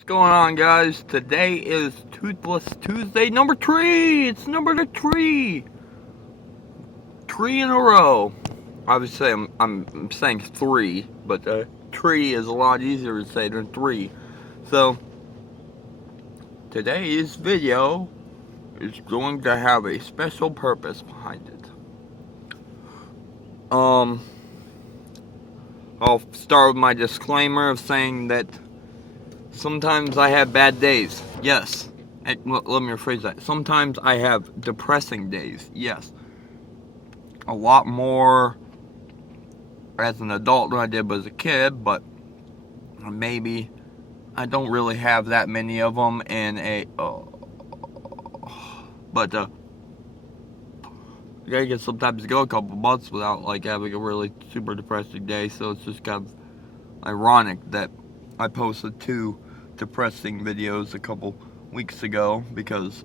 What's going on, guys? Today is Toothless Tuesday number 3. It's number 3. 3 in a row. Obviously, I'm saying 3, but tree is a lot easier to say than 3. So, today's video is going to have a special purpose behind it. I'll start with my disclaimer of saying that sometimes I have bad days. Yes. Let me rephrase that. Sometimes I have depressing days. Yes. A lot more as an adult than I did as a kid, but maybe I don't really have that many of them in a. But I can sometimes go a couple months without like having a really super depressing day. So it's just kind of ironic that I posted 2 depressing videos a couple weeks ago because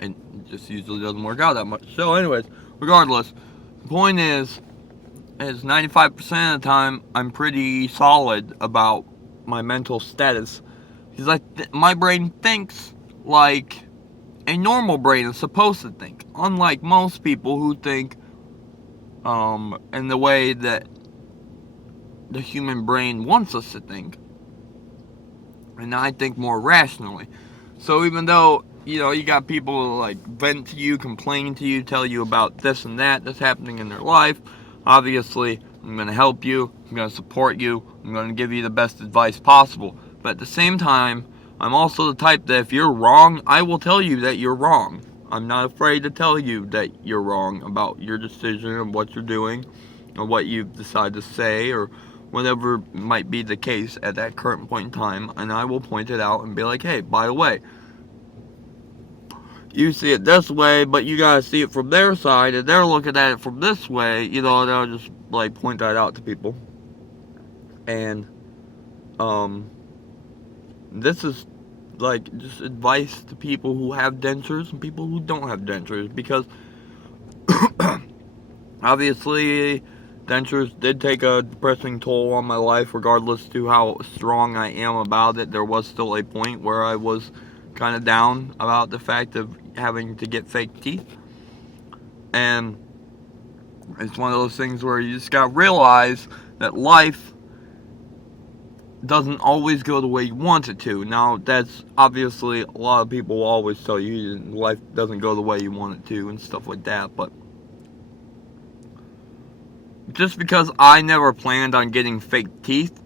it just usually doesn't work out that much. So anyways, regardless, the point is 95% of the time I'm pretty solid about my mental status because my brain thinks like a normal brain is supposed to think, unlike most people who think in the way that the human brain wants us to think. And I think more rationally. So even though, you got people who like vent to you, complain to you, tell you about this and that that's happening in their life, obviously I'm going to help you, I'm going to support you, I'm going to give you the best advice possible. But at the same time, I'm also the type that if you're wrong, I will tell you that you're wrong. I'm not afraid to tell you that you're wrong about your decision and what you're doing or what you've decided to say or whatever might be the case at that current point in time, and I will point it out and be like, hey, by the way, you see it this way, but you gotta see it from their side, and they're looking at it from this way, and I'll just like point that out to people. And this is like just advice to people who have dentures and people who don't have dentures, because obviously dentures did take a depressing toll on my life. Regardless to how strong I am about it, there was still a point where I was kind of down about the fact of having to get fake teeth. And it's one of those things where you just gotta realize that life doesn't always go the way you want it to. Now, that's obviously a lot of people will always tell you life doesn't go the way you want it to and stuff like that, but just because I never planned on getting fake teeth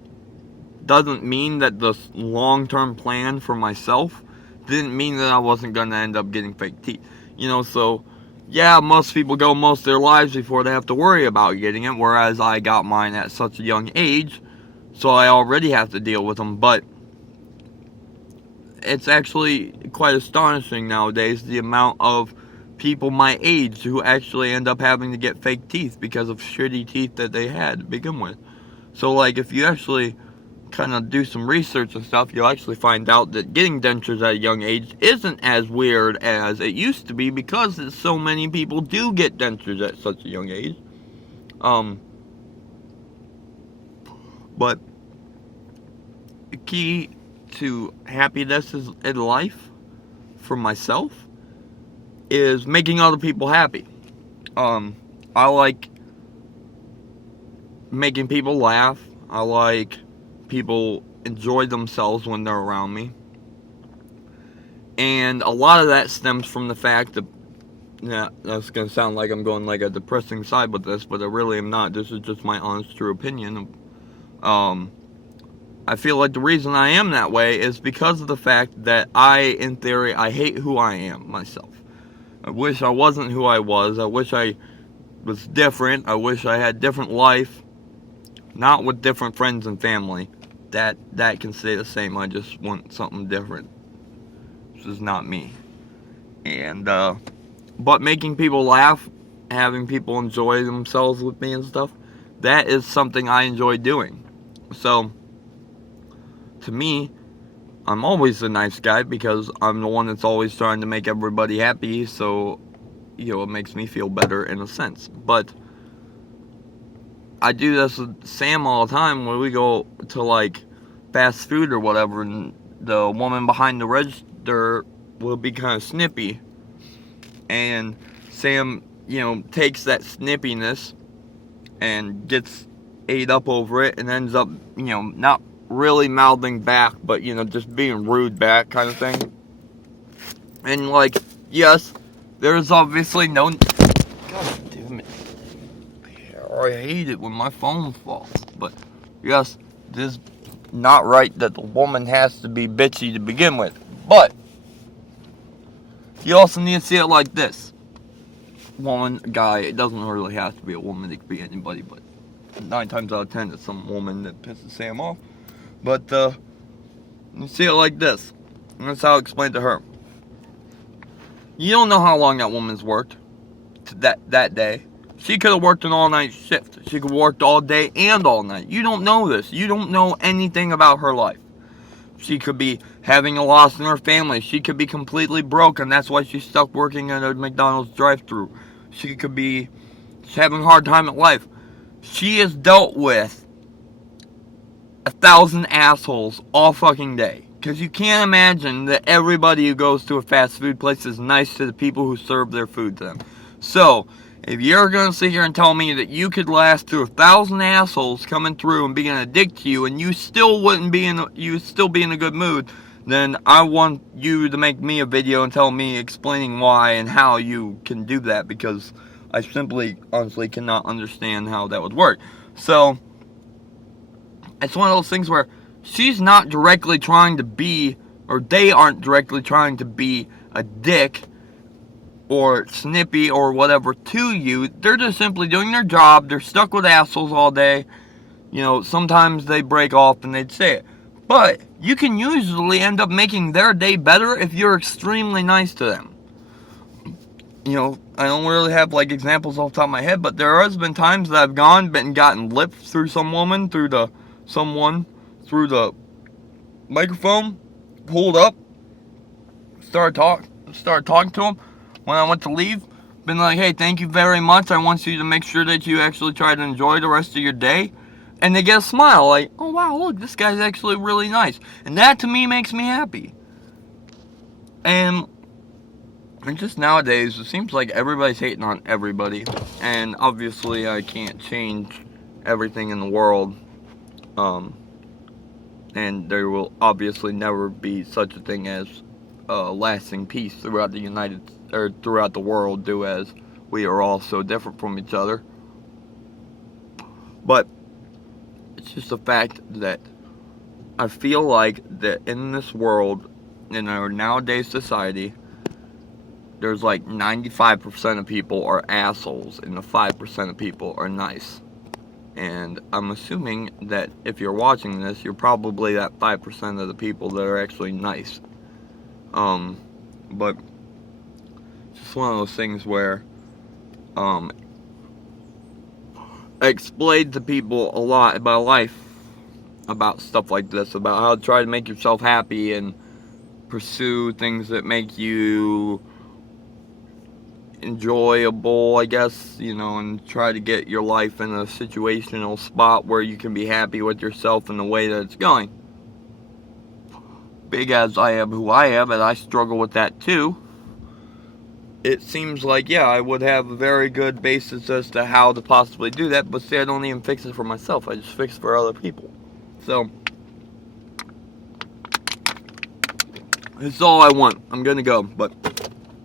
doesn't mean that the long-term plan for myself didn't mean that I wasn't going to end up getting fake teeth. So yeah, most people go most of their lives before they have to worry about getting it, whereas I got mine at such a young age, so I already have to deal with them. But it's actually quite astonishing nowadays the amount of people my age who actually end up having to get fake teeth because of shitty teeth that they had to begin with. So like if you actually kind of do some research and stuff, you'll actually find out that getting dentures at a young age isn't as weird as it used to be, because so many people do get dentures at such a young age. But the key to happiness in life for myself is making other people happy. I like making people laugh. I like people enjoy themselves when they're around me. And a lot of that stems from the fact that, that's going to sound like I'm going like a depressing side with this, but I really am not. This is just my honest, true opinion. I feel like the reason I am that way is because of the fact that in theory, I hate who I am myself. I wish I wasn't who I was. I wish I was different. I wish I had different life. Not with different friends and family. That can stay the same. I just want something different. This is not me. And, but making people laugh, having people enjoy themselves with me and stuff, that is something I enjoy doing. So, to me, I'm always the nice guy because I'm the one that's always trying to make everybody happy, so, it makes me feel better in a sense. But I do this with Sam all the time when we go to, like, fast food or whatever, and the woman behind the register will be kind of snippy, and Sam, takes that snippiness and gets ate up over it and ends up, not really mouthing back, but, just being rude back kind of thing. And, yes, there's obviously no... God damn it. I hate it when my phone falls. But, yes, this is not right that the woman has to be bitchy to begin with. But, you also need to see it like this. Woman, guy, it doesn't really have to be a woman, it could be anybody, but 9 times out of 10 it's some woman that pisses Sam off. But you see it like this, and that's how I explained to her. You don't know how long that woman's worked that day. She could have worked an all-night shift. She could have worked all day and all night. You don't know this. You don't know anything about her life. She could be having a loss in her family. She could be completely broken. That's why she's stuck working at a McDonald's drive-thru. She could be having a hard time at life. She has dealt with 1,000 assholes all fucking day. Because you can't imagine that everybody who goes to a fast food place is nice to the people who serve their food to them. So, if you're going to sit here and tell me that you could last through 1,000 assholes coming through and being a dick to you, and you still wouldn't be you'd still be in a good mood, then I want you to make me a video and tell me explaining why and how you can do that, because I simply, honestly, cannot understand how that would work. So, it's one of those things where she's not directly trying to be, or they aren't directly trying to be a dick or snippy or whatever to you. They're just simply doing their job. They're stuck with assholes all day. Sometimes they break off and they'd say it. But you can usually end up making their day better if you're extremely nice to them. I don't really have examples off the top of my head, but there has been times that I've gone and gotten lipped through someone through the microphone, pulled up, started talking to them. When I went to leave, been like, hey, thank you very much. I want you to make sure that you actually try to enjoy the rest of your day. And they get a smile like, oh wow, look, this guy's actually really nice. And that to me makes me happy. And just nowadays, it seems like everybody's hating on everybody. And obviously, I can't change everything in the world. And there will obviously never be such a thing as lasting peace throughout throughout the world, due as we are all so different from each other. But it's just a fact that I feel like that in this world, in our nowadays society, there's 95% of people are assholes and the 5% of people are nice. And I'm assuming that if you're watching this, you're probably that 5% of the people that are actually nice. But it's just one of those things where I explained to people a lot about life, about stuff like this, about how to try to make yourself happy and pursue things that make you enjoyable, I guess, and try to get your life in a situational spot where you can be happy with yourself in the way that it's going. Big as I am who I am, and I struggle with that too, it seems like, I would have a very good basis as to how to possibly do that, but see, I don't even fix it for myself, I just fix it for other people. So, it's all I want. I'm gonna go, but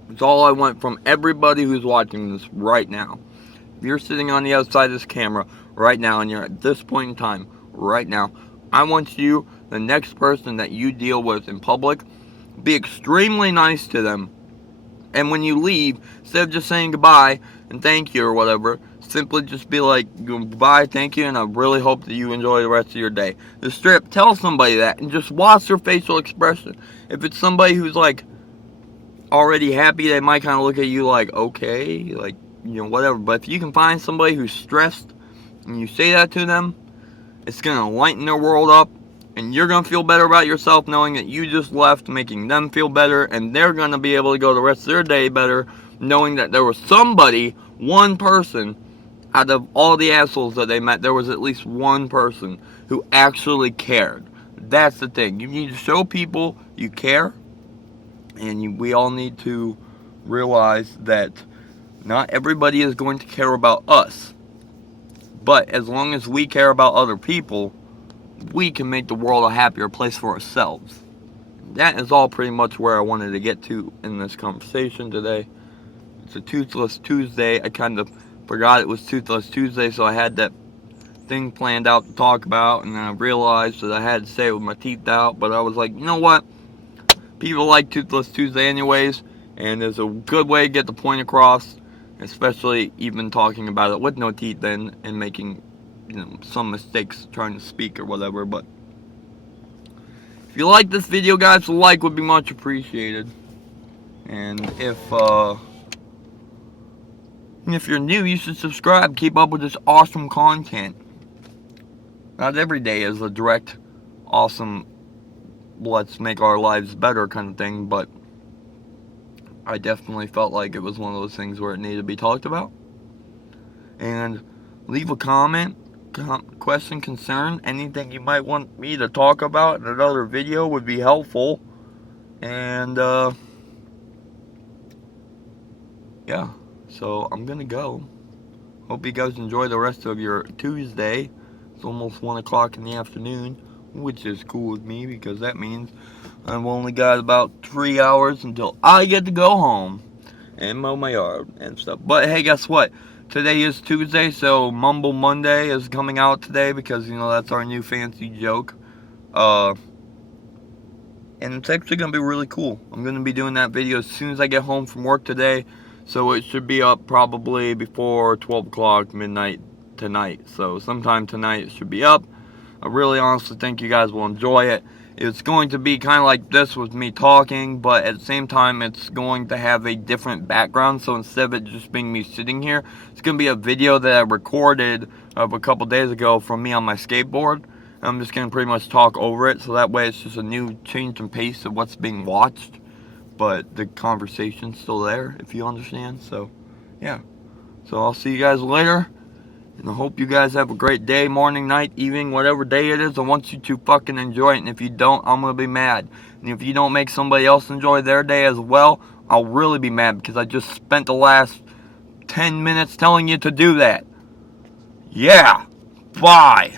it's all I want from everybody who's watching this right now. If you're sitting on the other side of this camera right now and you're at this point in time right now, I want you, the next person that you deal with in public, be extremely nice to them. And when you leave, instead of just saying goodbye and thank you or whatever, simply just be like, goodbye, thank you, and I really hope that you enjoy the rest of your day. Just straight up tell somebody that and just watch their facial expression. If it's somebody who's already happy, they might kind of look at you like, okay, whatever. But if you can find somebody who's stressed and you say that to them, it's going to lighten their world up, and you're going to feel better about yourself knowing that you just left, making them feel better, and they're going to be able to go the rest of their day better, knowing that there was somebody, one person, out of all the assholes that they met, there was at least one person who actually cared. That's the thing. You need to show people you care, and we all need to realize that not everybody is going to care about us. But as long as we care about other people, we can make the world a happier place for ourselves. That is all pretty much where I wanted to get to in this conversation today. It's a Toothless Tuesday. I kind of forgot it was Toothless Tuesday, so I had that thing planned out to talk about, and then I realized that I had to say it with my teeth out, but I was like, you know what? People like Toothless Tuesday anyways, and it's a good way to get the point across, especially even talking about it with no teeth in and making, some mistakes trying to speak or whatever. But if you like this video, guys, a like would be much appreciated. And if you're new, you should subscribe. Keep up with this awesome content. Not every day is a direct, awesome, let's make our lives better kind of thing, but I definitely felt like it was one of those things where it needed to be talked about. And leave a comment, question, concern, anything you might want me to talk about in another video would be helpful. And yeah, so I'm gonna go. Hope you guys enjoy the rest of your Tuesday. It's almost 1 o'clock in the afternoon, which is cool with me because that means I've only got about 3 hours until I get to go home and mow my yard and stuff. But hey, guess what? Today is Tuesday, so Mumble Monday is coming out today because, that's our new fancy joke. And it's actually going to be really cool. I'm going to be doing that video as soon as I get home from work today. So it should be up probably before 12 o'clock midnight tonight. So sometime tonight it should be up. I really honestly think you guys will enjoy it. It's going to be kind of like this with me talking, but at the same time it's going to have a different background. So instead of it just being me sitting here, it's going to be a video that I recorded of a couple days ago from me on my skateboard. I'm just going to pretty much talk over it, so that way it's just a new change in pace of what's being watched, but the conversation's still there, if you understand. So yeah, so I'll see you guys later. And I hope you guys have a great day, morning, night, evening, whatever day it is. I want you to fucking enjoy it. And if you don't, I'm going to be mad. And if you don't make somebody else enjoy their day as well, I'll really be mad because I just spent the last 10 minutes telling you to do that. Yeah. Bye.